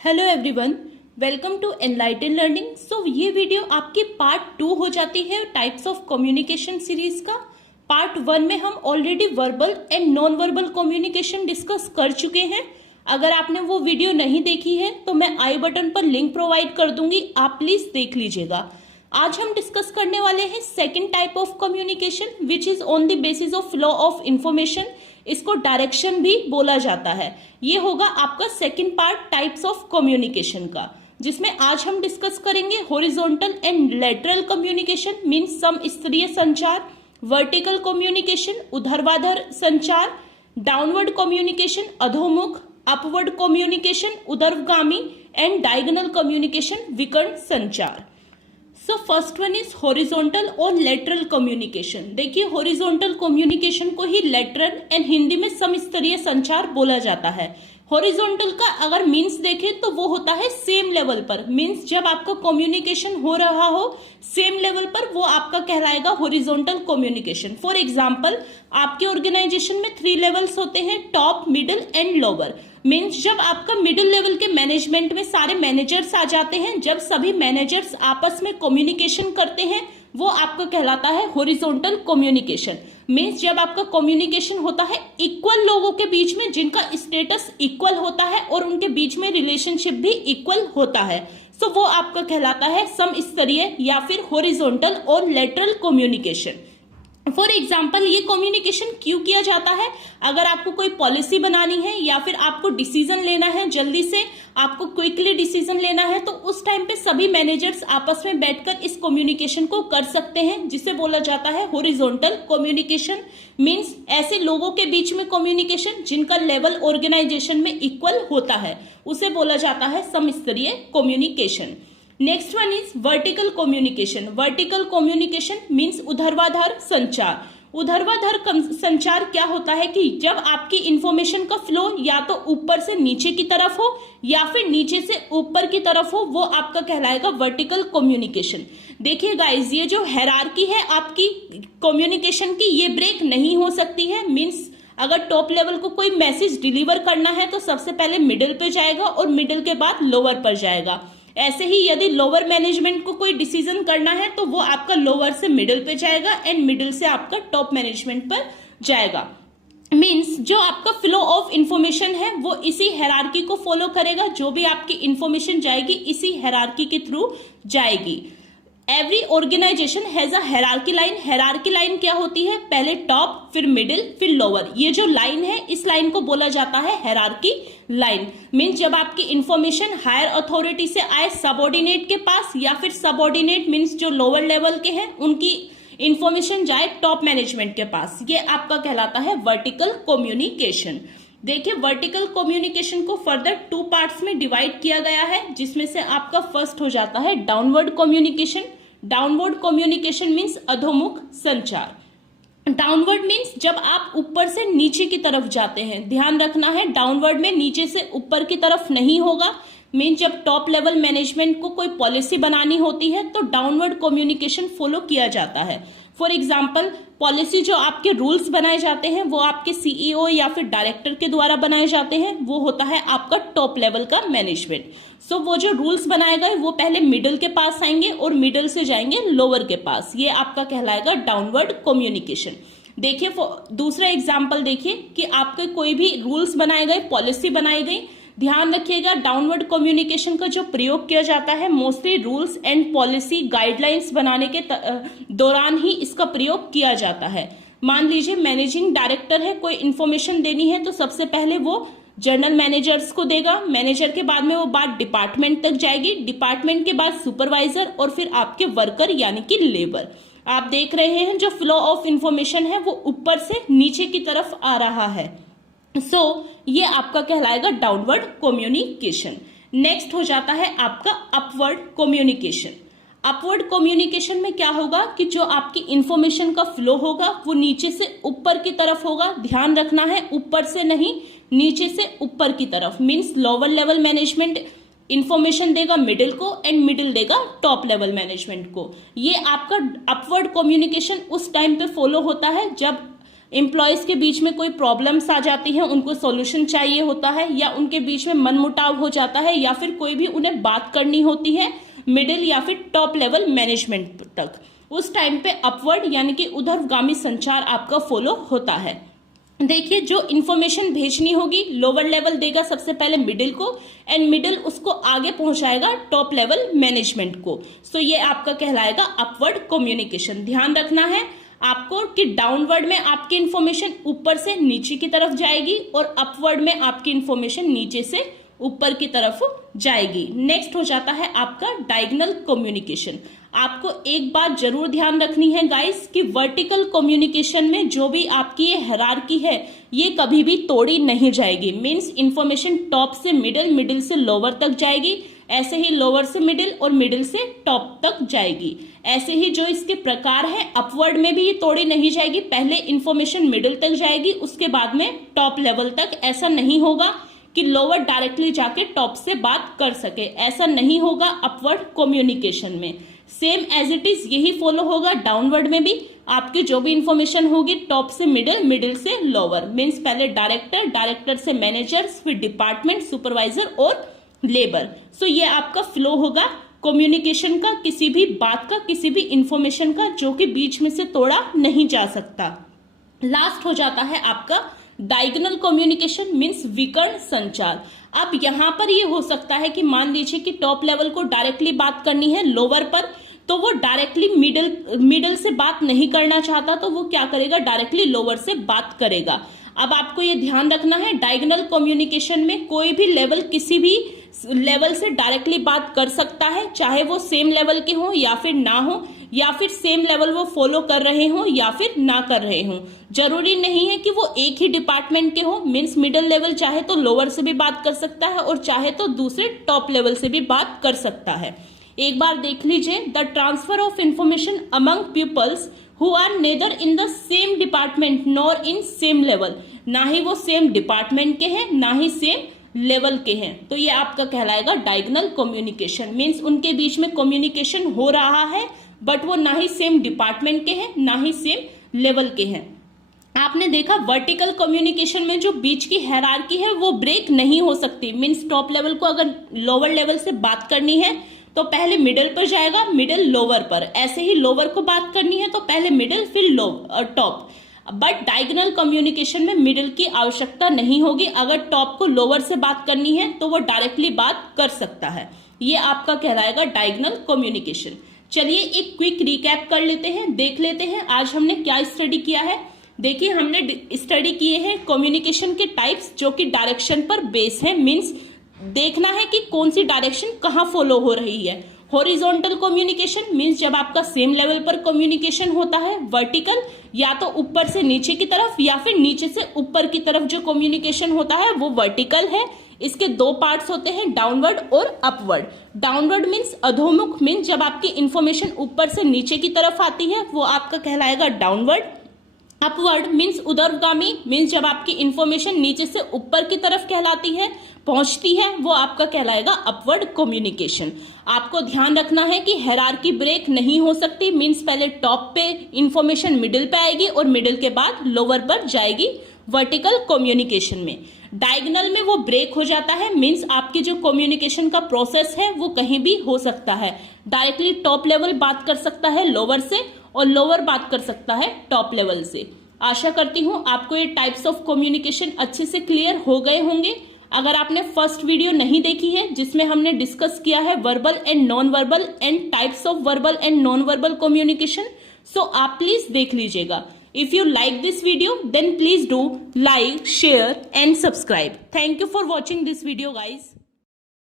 Hello everyone, welcome to enlighten learning. So ये video आपकी part 2 हो जाती है टाइप्स ऑफ कम्युनिकेशन सीरीज का। पार्ट 1 में हम already verbal and non verbal communication discuss कर चुके हैं। अगर आपने वो वीडियो नहीं देखी है तो मैं आई बटन पर लिंक प्रोवाइड कर दूंगी, आप प्लीज देख लीजिएगा। आज हम डिस्कस करने वाले हैं second type of communication which is on the basis of flow of information. इसको डायरेक्शन भी बोला जाता है। ये होगा आपका second part types of communication का, जिसमें आज हम डिस्कस करेंगे horizontal and lateral communication means समस्तरीय संचार, वर्टिकल कम्युनिकेशन ऊर्ध्वाधर संचार, डाउनवर्ड कम्युनिकेशन अधोमुख, अपवर्ड कम्युनिकेशन ऊर्ध्वगामी एंड डायगोनल कम्युनिकेशन विकर्ण संचार। So first one is horizontal और लेटरल कम्युनिकेशन। देखिए, हॉरिजॉन्टल कम्युनिकेशन को ही लेटरल एंड हिंदी में समस्तरीय संचार बोला जाता है। हॉरिजॉन्टल का अगर मीन्स देखें तो वो होता है सेम लेवल पर, मीन्स जब आपका कम्युनिकेशन हो रहा हो सेम लेवल पर, वो आपका कहलाएगा हॉरिजॉन्टल कम्युनिकेशन। फॉर एग्जांपल, आपके ऑर्गेनाइजेशन में 3 लेवल्स होते हैं, top, middle and lower. Means जब आपका मिडिल लेवल के मैनेजमेंट में सारे मैनेजर्स आ जाते हैं, जब सभी मैनेजर्स आपस में कम्युनिकेशन करते हैं, वो आपका कहलाता है हॉरिजॉन्टल कम्युनिकेशन। मीन्स जब आपका कम्युनिकेशन होता है इक्वल लोगों के बीच में, जिनका स्टेटस इक्वल होता है और उनके बीच में रिलेशनशिप भी इक्वल होता है, सो वो आपका कहलाता है समस्तरीय या फिर हॉरिजॉन्टल और लेटरल कम्युनिकेशन। फॉर एग्जाम्पल, ये कम्युनिकेशन क्यों किया जाता है? अगर आपको कोई पॉलिसी बनानी है या फिर आपको डिसीजन लेना है, जल्दी से आपको क्विकली डिसीजन लेना है, तो उस टाइम पे सभी मैनेजर्स आपस में बैठकर इस कम्युनिकेशन को कर सकते हैं, जिसे बोला जाता है हॉरिजॉन्टल कम्युनिकेशन। मींस ऐसे लोगों के बीच में कम्युनिकेशन जिनका लेवल ऑर्गेनाइजेशन में इक्वल होता है, उसे बोला जाता है समस्तरीय communication. Next one is vertical communication. Vertical communication means ऊर्ध्वाधर संचार। ऊर्ध्वाधर संचार क्या होता है कि जब आपकी इंफॉर्मेशन का फ्लो या तो ऊपर से नीचे की तरफ हो या फिर नीचे से ऊपर की तरफ हो, वो आपका कहलाएगा वर्टिकल कम्युनिकेशन। देखिए गाइस, ये जो हायरार्की है आपकी कम्युनिकेशन की, ये ब्रेक नहीं हो सकती है। मींस अगर टॉप लेवल को कोई मैसेज डिलीवर करना है तो सबसे पहले मिडिल पे जाएगा और मिडिल के बाद लोअर पर जाएगा। ऐसे ही यदि लोअर मैनेजमेंट को कोई डिसीजन करना है तो वो आपका लोअर से मिडिल पे जाएगा एंड मिडिल से आपका टॉप मैनेजमेंट पर जाएगा। मींस जो आपका फ्लो ऑफ इंफॉर्मेशन है वो इसी हायरार्की को फॉलो करेगा। जो भी आपकी इंफॉर्मेशन जाएगी इसी हायरार्की के थ्रू जाएगी। Every organisation has a hierarchy line. Hierarchy line क्या होती है? पहले टॉप, फिर मिडिल, फिर लोअर। ये जो लाइन है, इस लाइन को बोला जाता है हायरार्की लाइन। मीन्स जब आपकी इंफॉर्मेशन हायर अथॉरिटी से आए सबऑर्डिनेट के पास, या फिर सबऑर्डिनेट मीन्स जो लोअर लेवल के हैं उनकी इंफॉर्मेशन जाए टॉप मैनेजमेंट के पास, ये आपका कहलाता है वर्टिकल कम्युनिकेशन। देखिए, वर्टिकल कम्युनिकेशन को फर्दर 2 पार्ट्स में डिवाइड किया गया है, जिसमें से आपका फर्स्ट हो जाता है downward communication. Downward communication means अधोमुख संचार। डाउनवर्ड मीन्स जब आप ऊपर से नीचे की तरफ जाते हैं। ध्यान रखना है, डाउनवर्ड में नीचे से ऊपर की तरफ नहीं होगा। मीन जब टॉप लेवल मैनेजमेंट को कोई पॉलिसी बनानी होती है तो डाउनवर्ड कम्युनिकेशन फॉलो किया जाता है। फॉर एग्जाम्पल, पॉलिसी जो आपके रूल्स बनाए जाते हैं वो आपके सीईओ या फिर डायरेक्टर के द्वारा बनाए जाते हैं, वो होता है आपका टॉप लेवल का मैनेजमेंट। सो वो जो रूल्स बनाए गए वो पहले मिडिल के पास आएंगे और मिडिल से जाएंगे लोअर के पास, ये आपका कहलाएगा डाउनवर्ड कम्युनिकेशन। देखिए, दूसरा एग्जाम्पल देखिए कि आपके कोई भी रूल्स बनाए गए, पॉलिसी बनाई गई। ध्यान रखिएगा, डाउनवर्ड कम्युनिकेशन का जो प्रयोग किया जाता है mostly rules and policy guidelines बनाने के दौरान ही इसका प्रयोग किया जाता है। मान लीजिए मैनेजिंग डायरेक्टर है, कोई इंफॉर्मेशन देनी है तो सबसे पहले वो जनरल मैनेजर्स को देगा, मैनेजर के बाद में वो बात डिपार्टमेंट तक जाएगी, डिपार्टमेंट के बाद सुपरवाइजर और फिर आपके वर्कर यानी कि लेबर। आप देख रहे हैं जो फ्लो ऑफ इंफॉर्मेशन है वो ऊपर से नीचे की तरफ आ रहा है। ये आपका कहलाएगा डाउनवर्ड कम्युनिकेशन। नेक्स्ट हो जाता है आपका अपवर्ड कम्युनिकेशन। अपवर्ड कम्युनिकेशन में क्या होगा कि जो आपकी इंफॉर्मेशन का फ्लो होगा वो नीचे से ऊपर की तरफ होगा। ध्यान रखना है, ऊपर से नहीं, नीचे से ऊपर की तरफ। Means lower level management information देगा मिडिल को एंड मिडिल देगा टॉप लेवल मैनेजमेंट को। ये आपका अपवर्ड कम्युनिकेशन उस टाइम पे फॉलो होता है जब एम्प्लॉयज के बीच में कोई प्रॉब्लम्स आ जाती हैं, उनको सॉल्यूशन चाहिए होता है, या उनके बीच में मनमुटाव हो जाता है, या फिर कोई भी उन्हें बात करनी होती है मिडिल या फिर टॉप लेवल मैनेजमेंट तक, उस टाइम पे अपवर्ड यानी कि ऊर्ध्वगामी संचार आपका फॉलो होता है। देखिए, जो इन्फॉर्मेशन भेजनी होगी लोअर लेवल देगा सबसे पहले मिडिल को, एंड मिडिल उसको आगे पहुंचाएगा टॉप लेवल मैनेजमेंट को। सो ये आपका कहलाएगा अपवर्ड कम्युनिकेशन। ध्यान रखना है आपको कि डाउनवर्ड में आपकी इन्फॉर्मेशन ऊपर से नीचे की तरफ जाएगी और अपवर्ड में आपकी इन्फॉर्मेशन नीचे से ऊपर की तरफ जाएगी। नेक्स्ट हो जाता है आपका डायगोनल कम्युनिकेशन। आपको एक बात जरूर ध्यान रखनी है गाइस कि वर्टिकल कम्युनिकेशन में जो भी आपकी ये हायरार्की है ये कभी भी तोड़ी नहीं जाएगी। मींस इंफॉर्मेशन टॉप से मिडिल, मिडिल से लोअर तक जाएगी, ऐसे ही लोअर से मिडिल और मिडिल से टॉप तक जाएगी। ऐसे ही जो इसके प्रकार है अपवर्ड में भी ये तोड़ी नहीं जाएगी, पहले इंफॉर्मेशन मिडिल तक जाएगी उसके बाद में टॉप लेवल तक। ऐसा नहीं होगा कि लोअर डायरेक्टली जाके टॉप से बात कर सके, ऐसा नहीं होगा अपवर्ड कम्युनिकेशन में। सेम एज इट इज यही फॉलो होगा डाउनवर्ड में भी। आपकी जो भी इंफॉर्मेशन होगी टॉप से मिडिल, मिडिल से लोअर, मीन्स पहले डायरेक्टर, डायरेक्टर से मैनेजर्स, फिर डिपार्टमेंट, सुपरवाइजर और लेबर। सो ये आपका फ्लो होगा कम्युनिकेशन का, किसी भी बात का, किसी भी इंफॉर्मेशन का, जो कि बीच में से तोड़ा नहीं जा सकता। लास्ट हो जाता है आपका डायगोनल कम्युनिकेशन, मीन्स विकर्ण संचार। अब यहां पर ये हो सकता है कि मान लीजिए कि टॉप लेवल को डायरेक्टली बात करनी है लोअर पर, तो वो डायरेक्टली मिडिल से बात नहीं करना चाहता, तो वो क्या करेगा, डायरेक्टली लोअर से बात करेगा। अब आपको ये ध्यान रखना है डायगोनल कम्युनिकेशन में कोई भी लेवल किसी भी लेवल से डायरेक्टली बात कर सकता है, चाहे वो सेम लेवल के हो या फिर ना हो, या फिर सेम लेवल वो फॉलो कर रहे हो या फिर ना कर रहे हो। जरूरी नहीं है कि वो एक ही डिपार्टमेंट के हो, मीन्स मिडिल लेवल चाहे तो लोअर से भी बात कर सकता है और चाहे तो दूसरे टॉप लेवल से भी बात कर सकता है। एक बार देख लीजिए, the transfer of information among peoples who are neither in the same department nor in same level. ना ही वो सेम डिपार्टमेंट के हैं ना ही सेम लेवल के हैं, तो ये आपका कहलाएगा डायगोनल कम्युनिकेशन। मीन्स उनके बीच में कम्युनिकेशन हो रहा है बट वो ना ही सेम डिपार्टमेंट के हैं ना ही सेम लेवल के हैं। आपने देखा वर्टिकल कम्युनिकेशन में जो बीच की हायरार्की है वो ब्रेक नहीं हो सकती। मीन्स टॉप लेवल को अगर लोअर लेवल से बात करनी है तो पहले मिडिल पर जाएगा, मिडिल लोअर पर, ऐसे ही लोअर को बात करनी है तो पहले मिडिल फिर टॉप। बट डायगोनल कम्युनिकेशन में मिडिल की आवश्यकता नहीं होगी। अगर टॉप को लोअर से बात करनी है तो वो डायरेक्टली बात कर सकता है। ये आपका कहलाएगा डायगोनल कम्युनिकेशन। चलिए एक क्विक रिकैप कर लेते हैं, देख लेते हैं आज हमने क्या स्टडी किया है। देखिए, हमने स्टडी किए हैं कम्युनिकेशन के टाइप्स जो कि डायरेक्शन पर बेस है। मीन्स देखना है कि कौन सी डायरेक्शन कहाँ फॉलो हो रही है। हॉरिजॉन्टल कम्युनिकेशन मीन्स जब आपका सेम लेवल पर कम्युनिकेशन होता है। वर्टिकल या तो ऊपर से नीचे की तरफ या फिर नीचे से ऊपर की तरफ जो कम्युनिकेशन होता है वो वर्टिकल है। इसके दो पार्ट्स होते हैं, डाउनवर्ड और अपवर्ड। डाउनवर्ड मीन्स अधोमुख, मीन्स जब आपकी इंफॉर्मेशन ऊपर से नीचे की तरफ आती है वो आपका कहलाएगा डाउनवर्ड। अपवर्ड मीन्स उर्ध्वगामी, मीन्स जब आपकी इंफॉर्मेशन नीचे से ऊपर की तरफ कहलाती है, पहुंचती है, वो आपका कहलाएगा अपवर्ड कम्युनिकेशन। आपको ध्यान रखना है कि हायरार्की ब्रेक नहीं हो सकती। मीन्स पहले टॉप पे इंफॉर्मेशन मिडिल पे आएगी और मिडिल के बाद लोअर पर जाएगी वर्टिकल कम्युनिकेशन में। डायगोनल में वो ब्रेक हो जाता है। मीन्स आपकी जो कम्युनिकेशन का प्रोसेस है वो कहीं भी हो सकता है। डायरेक्टली टॉप लेवल बात कर सकता है लोअर से और लोअर बात कर सकता है टॉप लेवल से। आशा करती हूँ आपको ये टाइप्स ऑफ कम्युनिकेशन अच्छे से क्लियर हो गए होंगे। अगर आपने फर्स्ट वीडियो नहीं देखी है जिसमें हमने डिस्कस किया है verbal and non verbal and types of verbal and non verbal communication, so आप प्लीज देख लीजिएगा। If you like this video, then please do like, share and subscribe. Thank you for watching this video, guys.